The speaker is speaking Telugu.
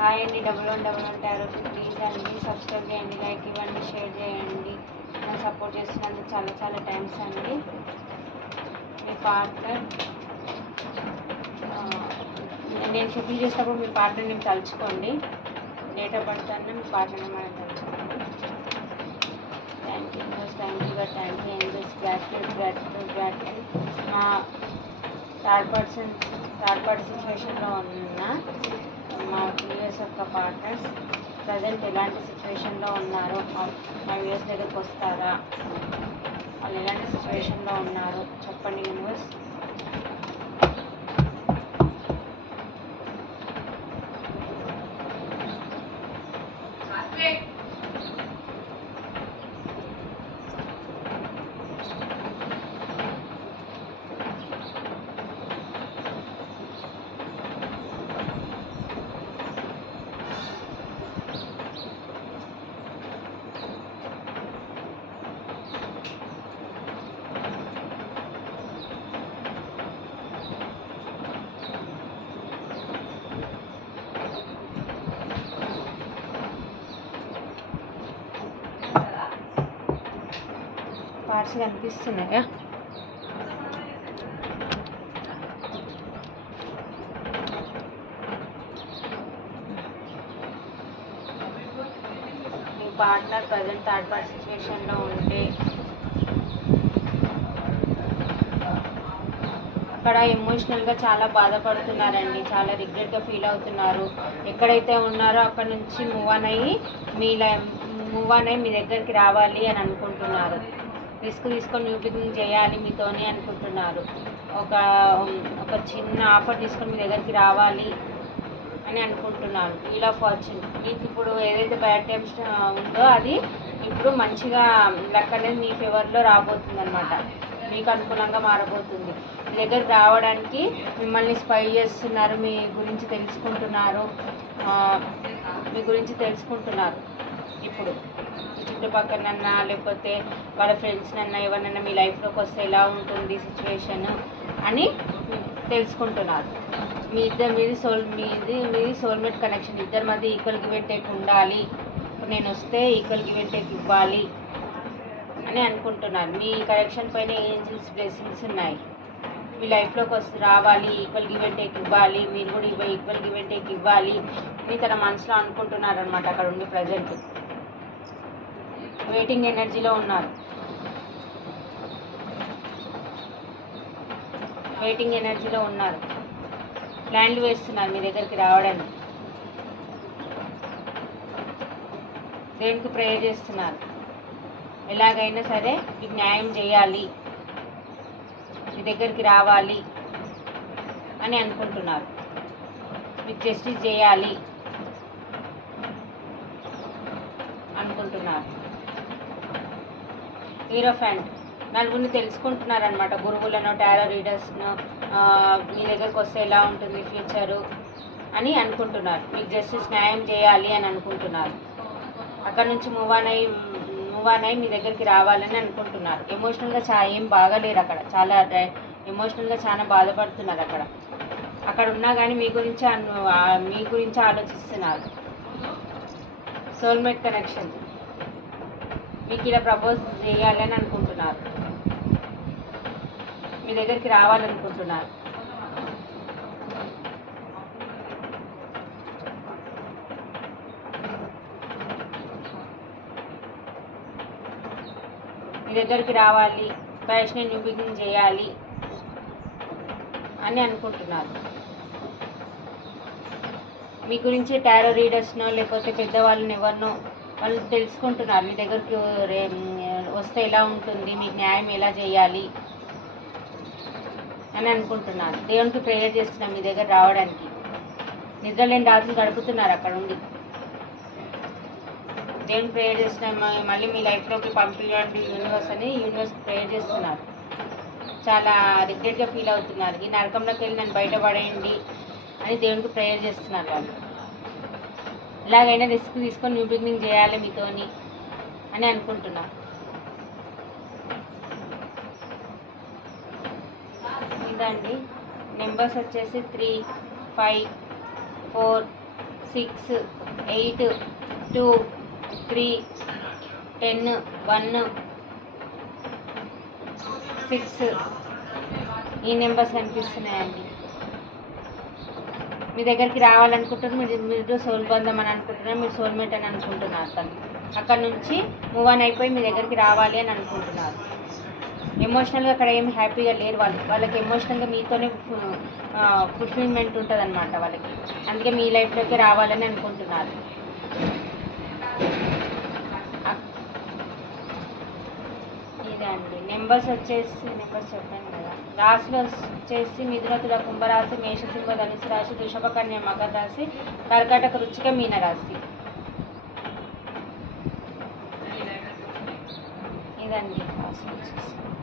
హాయ్ అండి డబుల్ వన్ డబుల్ వన్ టారోకి ప్లీజ్ అండి సబ్స్క్రైబ్ చేయండి లైక్ ఇవ్వండి షేర్ చేయండి. నన్ను సపోర్ట్ చేసినందుకు చాలా చాలా థ్యాంక్స్ అండి. మీ పార్ట్నర్ నేను షెడ్యూల్ చేసినప్పుడు మీ పార్ట్నర్ నేను తలుచుకోండి. డేట్ ఆఫ్ బర్త్ అన్న మీ పార్ట్నర్ మనం తలుచుకోండి. Thank you thank you thank you ఎంజెస్ gratitude gratitude gratitude మా థర్డ్ పర్సన్ థర్డ్ పర్సన్ సిచ్యువేషన్లో ఉన్న మా ప్రీవియస్ యొక్క పార్ట్నర్స్ ప్రజెంట్ ఎలాంటి సిచ్యువేషన్లో ఉన్నారో? మా- యూఎస్ దగ్గరికి వస్తారా? వాళ్ళు ఎలాంటి సిచ్యువేషన్లో ఉన్నారు? చెప్పండి యూనివర్స్ కార్డ్స్ కనిపిస్తున్నాయా? మీ పార్ట్నర్ ప్రజెంట్ థర్డ్ పార్ట్ సిచ్యువేషన్లో ఉంటే అక్కడ ఎమోషనల్గా చాలా బాధపడుతున్నారండి చాలా రిగ్రెట్గా ఫీల్ అవుతున్నారు. ఎక్కడైతే ఉన్నారో అక్కడ నుంచి మూవ్ ఆన్ అయ్యి మీ మూవ్ ఆన్ అయ్యి మీ దగ్గరికి రావాలి అని అనుకుంటున్నారు. రిస్క్ తీసుకొని న్యూ చేయాలి మీతోనే అనుకుంటున్నారు. ఒక ఒక చిన్న ఆఫర్ తీసుకొని మీ దగ్గరికి రావాలి అని అనుకుంటున్నాను ఫీల్ ఆఫ్ ఫార్చ్యూన్ మీకు ఇప్పుడు ఏదైతే బ్యాడ్ టైమ్స్ ఉందో అది ఇప్పుడు మంచిగా లక్ అనేది మీ ఫేవర్లో రాబోతుంది అనమాట మీకు అనుకూలంగా మారబోతుంది. మీ దగ్గర రావడానికి మిమ్మల్ని స్పై చేస్తున్నారు మీ గురించి తెలుసుకుంటున్నారు మీ గురించి తెలుసుకుంటున్నారు ఇప్పుడు. చుట్టుపక్కలన్నా లేకపోతే వాళ్ళ ఫ్రెండ్స్నన్నా ఎవరినన్నా మీ లైఫ్లోకి వస్తే ఎలా ఉంటుంది సిచ్యువేషన్ అని తెలుసుకుంటున్నారు. మీ ఇద్దరు మీది సోల్ మీది మీది సోల్మేట్ కనెక్షన్ ఇద్దరి మధ్య ఈక్వల్ గివ్ అండ్ టేక్ ఉండాలి. నేను వస్తే ఈక్వల్ గివ్ అండ్ టేక్ ఇవ్వాలి అని అనుకుంటున్నాను మీ కనెక్షన్ పైన ఏంజిల్స్ బ్లెస్సింగ్స్ ఉన్నాయి? మీ లైఫ్లోకి వస్తే రావాలి ఈక్వల్ గివ్ అండ్ టేక్ ఇవ్వాలి మీరు కూడా ఈక్వల్ గివ్ అండ్ టేక్ ఇవ్వాలి అని తన మనసులో అనుకుంటున్నారు అనమాట అక్కడ ఉండి ప్రజెంట్. వెయిటింగ్ ఎనర్జీలో ఉన్నారు. వెయిటింగ్ ఎనర్జీలో ఉన్నారు. ప్లాన్లు వేస్తున్నారు మీ దగ్గరికి రావడానికి. దేనికి ప్రేయర్ చేస్తున్నారు? ఎలాగైనా సరే మీకు న్యాయం చేయాలి. మీ దగ్గరికి రావాలి అని అనుకుంటున్నారు. మీకు జస్టిస్ చేయాలి అనుకుంటున్నారు. హీరోఫ్యాంట్ నలుగురిని తెలుసుకుంటున్నారనమాట గురువులను టారో రీడర్స్ను మీ దగ్గరకు వస్తే ఎలా ఉంటుంది ఫ్యూచరు అని అనుకుంటున్నారు. మీకు జస్టిస్ న్యాయం చేయాలి అని అనుకుంటున్నారు. అక్కడ నుంచి మూవ్ ఆన్ అయ్యి మూవ్ ఆన్ అయ్యి మీ దగ్గరికి రావాలని అనుకుంటున్నారు. ఎమోషనల్గా చా ఏం బాగాలేరు అక్కడ. చాలా ఎమోషనల్గా చాలా బాధపడుతున్నారు అక్కడ. అక్కడ ఉన్నా కానీ మీ గురించి మీ గురించి ఆలోచిస్తున్నారు. సోల్మేట్ కనెక్షన్ మీకు ఇలా ప్రపోజ్ చేయాలని అనుకుంటున్నారు. మీ దగ్గరికి రావాలనుకుంటున్నారు మీ దగ్గరికి రావాలి ఫ్యాషన్ న్యూ బిగినింగ్ చేయాలి అని అనుకుంటున్నారు. మీ గురించి టారో రీడర్స్నో లేకపోతే పెద్దవాళ్ళని ఎవరినో వాళ్ళు తెలుసుకుంటున్నారు మీ దగ్గరికి రే వస్తే ఎలా ఉంటుంది మీకు న్యాయం ఎలా చేయాలి అని అనుకుంటున్నారు. దేవునికి ప్రేయర్ చేస్తున్నాం మీ దగ్గర రావడానికి. నిద్రలేని రాత్రులు గడుపుతున్నారు అక్కడ ఉండి. దేవుని ప్రేయర్ చేస్తున్నాం మళ్ళీ మీ లైఫ్లోకి పంపించండి యూనివర్స్ అని యూనివర్స్ ప్రేయర్ చేస్తున్నారు. చాలా రిగ్రెట్గా ఫీల్ అవుతున్నారు. ఈ నరకంలోకి వెళ్ళి నన్ను బయటపడేయండి అని దేవునికి ప్రేయర్ చేస్తున్నారు వాళ్ళు. ఎలాగైనా రిస్క్ తీసుకొని న్యూ బిగినింగ్ చేయాలి మీతోని అని అనుకుంటున్నా. ఇదండి. నెంబర్స్ వచ్చేసి three five four six eight two three ten one six ఈ నెంబర్స్ కనిపిస్తున్నాయండి. మీ దగ్గరికి రావాలనుకుంటున్నారు మీరు మీరు సోల్ బంధం అని అనుకుంటున్నారు మీరు సోల్మేట్ అని అనుకుంటున్నారు తను అక్కడ నుంచి మూవ్ ఆన్ అయిపోయి మీ దగ్గరికి రావాలి అని అనుకుంటున్నారు. ఎమోషనల్గా అక్కడ ఏమి హ్యాపీగా లేరు వాళ్ళు. వాళ్ళకి ఎమోషనల్గా మీతోనే ఫుల్ఫిల్మెంట్ ఉంటుంది అనమాట వాళ్ళకి. అందుకే మీ లైఫ్లోకి రావాలని అనుకుంటున్నారు. ఇదే అండి నెంబర్స్ వచ్చేసి నెంబర్స్ చెప్పండి కదా. రాశిలో వచ్చేసి మిథునతుల కుంభరాశి మేషసింహ ధనుసు రాశి వృషభ కన్య మకర రాశి కర్కాటక రుచిక మీన రాశి. ఇదండి రాశి. వచ్చేసి